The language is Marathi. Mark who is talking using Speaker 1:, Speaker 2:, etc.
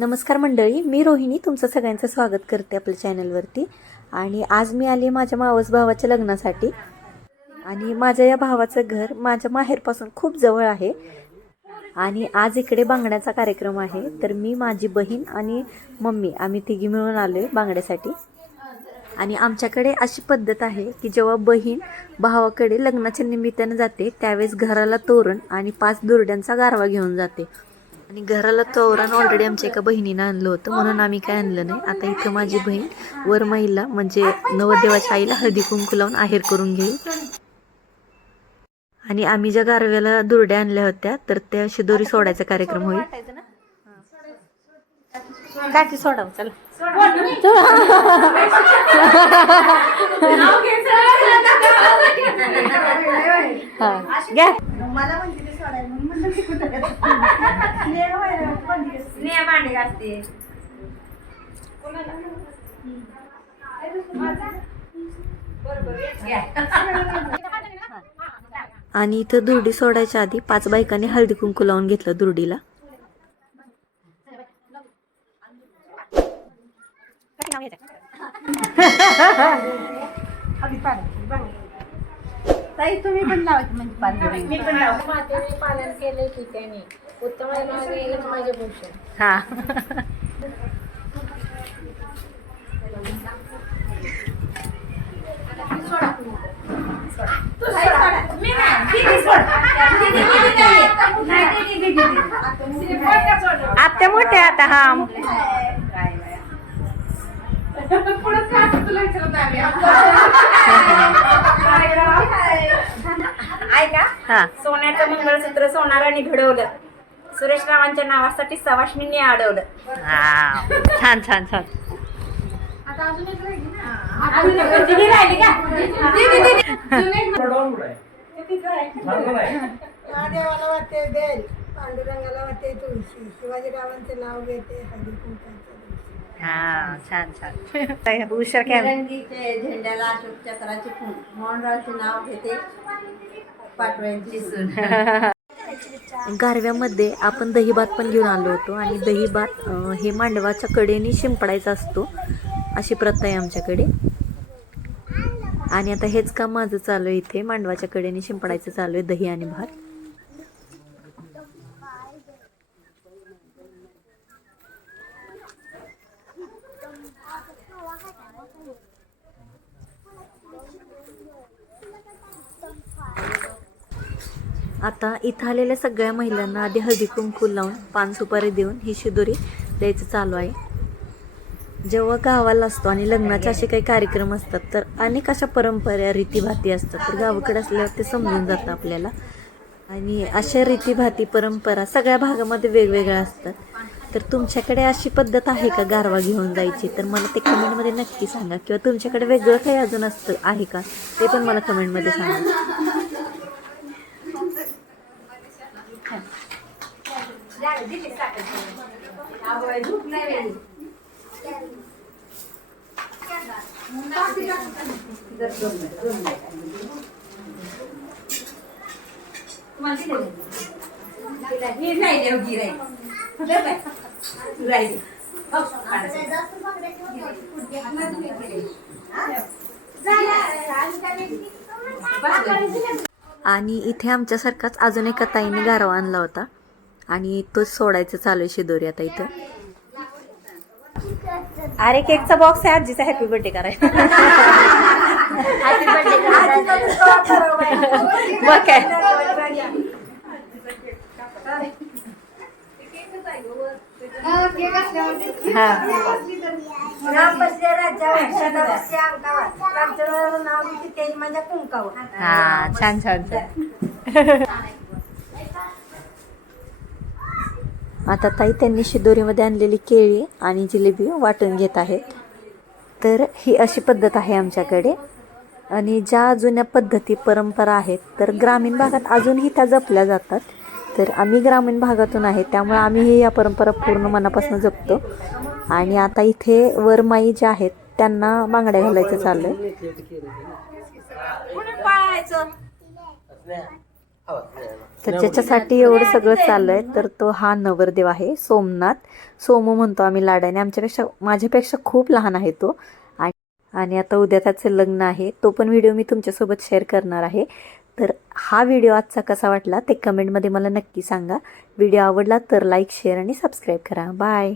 Speaker 1: नमस्कार मंडळी मी रोहिणी तुमचं सगळ्यांचं स्वागत करते आपल्या चॅनलवरती. आणि आज मी आली माझ्या मावस भावाच्या लग्नासाठी. आणि माझ्या या भावाचं घर माझ्या माहेरपासून खूप जवळ आहे. आणि आज इकडे बांगड्याचा कार्यक्रम आहे. तर मी माझी बहीण आणि मम्मी आम्ही तिघी मिळून आलो आहे बांगड्यासाठी. आणि आमच्याकडे अशी पद्धत आहे की जेव्हा बहीण भावाकडे लग्नाच्या निमित्तानं जाते त्यावेळेस घराला तोरण आणि पाच दुरड्यांचा गारवा घेऊन जाते. आणि घराला तोरण ऑलरेडी आमच्या एका बहिणीनं आणलं होतं. म्हणून आम्ही काय आणलं नाही. आता इथं माझी बहीण वर महिला म्हणजे नवदेवाच्या आईला हळदी कुंकू लावून आहेर करून घेईल. आणि आम्ही ज्या गारव्याला दुरड्या आणल्या होत्या तर त्या शिदोरी सोडायचा कार्यक्रम होईल. सोडावं चला. हा घ्या.
Speaker 2: स्नेहा घासते.
Speaker 1: आणि इथं दुर्डी सोडायच्या आधी पाच बायकांनी हळदी कुंकू लावून घेतलं दुर्डीला.
Speaker 3: ताई तुम्ही पण लावायची म्हणजे पाणी
Speaker 2: मी पण लावते. मातेने पालन केलंय की त्याने. उत्तम मागे हेच माझे भूषण.
Speaker 1: हा.
Speaker 2: मी नाही. दीदी सोड. दीदी दीदी नाही. नाही दीदी दीदी दीदी. पोटका सोड.
Speaker 1: आत्या मोठ्या आता हा.
Speaker 2: पुढं काय तुला विचारत आम्ही. ऐका.
Speaker 1: हा.
Speaker 2: सोन्याचं मंगळसूत्र सोनाराने घडवलं. सुरेश रावांच्या नावासाठी सवाष्णींनी अडवलं
Speaker 1: हा छान छान छान.
Speaker 2: दीदी राहिली का? दीदी दीदी
Speaker 3: महादेवाला वाटते बेल पांडुरंगाला वाटते तुळशी. शिवाजीरावांचे नाव घेते हळदी कुंकाचं
Speaker 1: हा छान छान. हुशार
Speaker 3: झेंड्याला अशोक चक्राचे फूल. मोहनरावचे नाव घेते पाटव्यांची सून.
Speaker 1: गारव्यामध्ये आपण दहीभात पण घेऊन आलो होतो आणि दहीभात अं, हे मांडवाच्या कडेने शिंपडायचा असतो अशी प्रथा आहे आमच्याकडे. आणि आता हेच काम माझं चालू आहे इथे मांडवाच्या कडेने शिंपडायचं चालू आहे दही आणि भात. आता इथं आलेल्या सगळ्या महिलांना आधी हळदी कुंकू लावून पान सुपारी देऊन ही शिदोरी द्यायचं चालू आहे. जेव्हा गावाला असतो आणि लग्नाचे असे काही कार्यक्रम असतात तर अनेक अशा परंपरा रीतीभाती असतात. तर गावाकडे असल्यावर ते समजून जातं आपल्याला. आणि अशा रीतीभाती परंपरा सगळ्या भागामध्ये वेगवेगळ्या असतात. तर तुमच्याकडे अशी पद्धत आहे का गारवा घेऊन जायची? तर मला ते कमेंटमध्ये नक्की सांगा. किंवा तुमच्याकडे वेगळं काही अजून असतं आहे का? ते पण मला कमेंटमध्ये सांगा.
Speaker 2: नाही
Speaker 1: आणि इथे आमच्यासारखाच अजून एका ताईने गारवा आणला होता. आणि तो सोडायचं चालू आहे शिदोरी आता इथं. अरे केकचा बॉक्स आहे आजीचा हॅपी बर्थडे करायचा मग काय. हा.
Speaker 3: नाव बसले राज्यावर सदावरचे अंकावर रामचंद्राचं नाव घेते ते माझ्या कुंकावर
Speaker 1: हा छान छान छान आता ताई त्यांनी शिदोरीमध्ये आणलेली केळी आणि जिलेबी वाटून घेत आहेत. तर ही अशी पद्धत आहे आमच्याकडे. आणि ज्या जुन्या पद्धती परंपरा आहेत तर ग्रामीण भागात अजूनही त्या जपल्या जातात. तर आम्ही ग्रामीण भागातून आहे त्यामुळे आम्हीही या परंपरा पूर्ण मनापासून जपतो. आणि आता इथे वरमाई ज्या आहेत त्यांना बांगड्या घालायचं चाललं आहे तर ज्याच्यासाठी एवढं सगळं चाललं आहे तर तो हा नवरदेव आहे सोमनाथ. सोमू म्हणतो आम्ही लाडाने. आमच्यापेक्षा माझ्यापेक्षा खूप लहान आहे तो. आणि आणि आता उद्या त्याचं लग्न आहे. तो पण व्हिडिओ मी तुमच्यासोबत शेअर करणार आहे. तर हा व्हिडिओ आजचा कसा वाटला ते कमेंटमध्ये मला नक्की सांगा. व्हिडिओ आवडला तर लाईक शेअर आणि सबस्क्राईब करा. बाय.